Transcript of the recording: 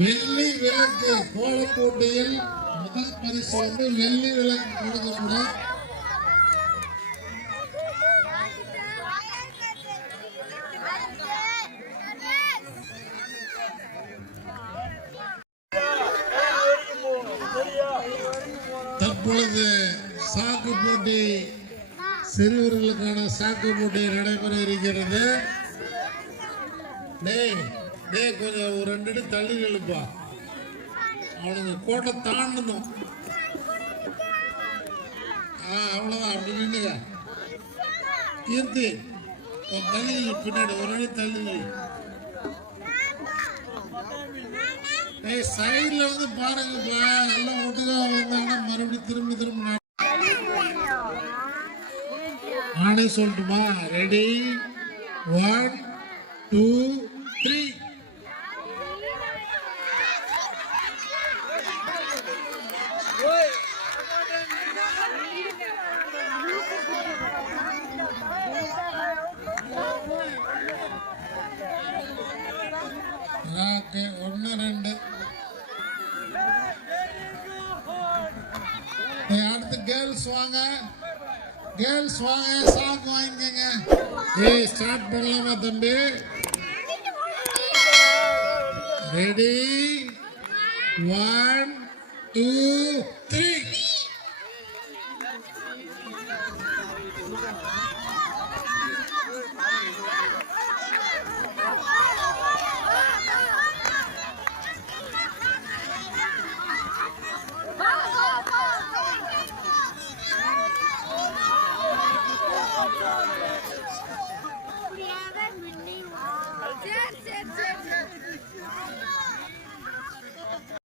வெள்ளி விளக்கு கோல போட்டியில் முதல் பரிசு வந்து வெள்ளி விளக்கு கொடுக்கப்படும். தற்பொழுது சாக்கு போட்டி சிறுவர்களுக்கான சாக்கு போட்டி நடைபெற இருக்கிறது. டேய் டே கொஞ்சம் ஒரு ரெண்டு அடி தள்ளி நில்லுப்பா. அவனுங்க கோட்டை தாண்டணும். ஆ அவ்வளோதான் அப்படி நின்றுங்க இருந்து தள்ளி பின்னாடி ஒரு அடி தள்ளி ஏய் சைடில் வந்து பாருங்கப்பா. எல்லாம் ஒட்டுதான் வந்தாங்கன்னா மறுபடியும் திரும்பி திரும்ப நானே சொல்லட்டுமா? ரெடி ஒன் டூ ஓகே ஒன்று ரெண்டு. அடுத்து கேர்ள்ஸ் வாங்க. கேர்ள்ஸ் வாங்க சாங் வாங்கிக்கங்க. ஏய் ஸ்டார்ட் பண்ணலாமா தம்பி? Ready one two three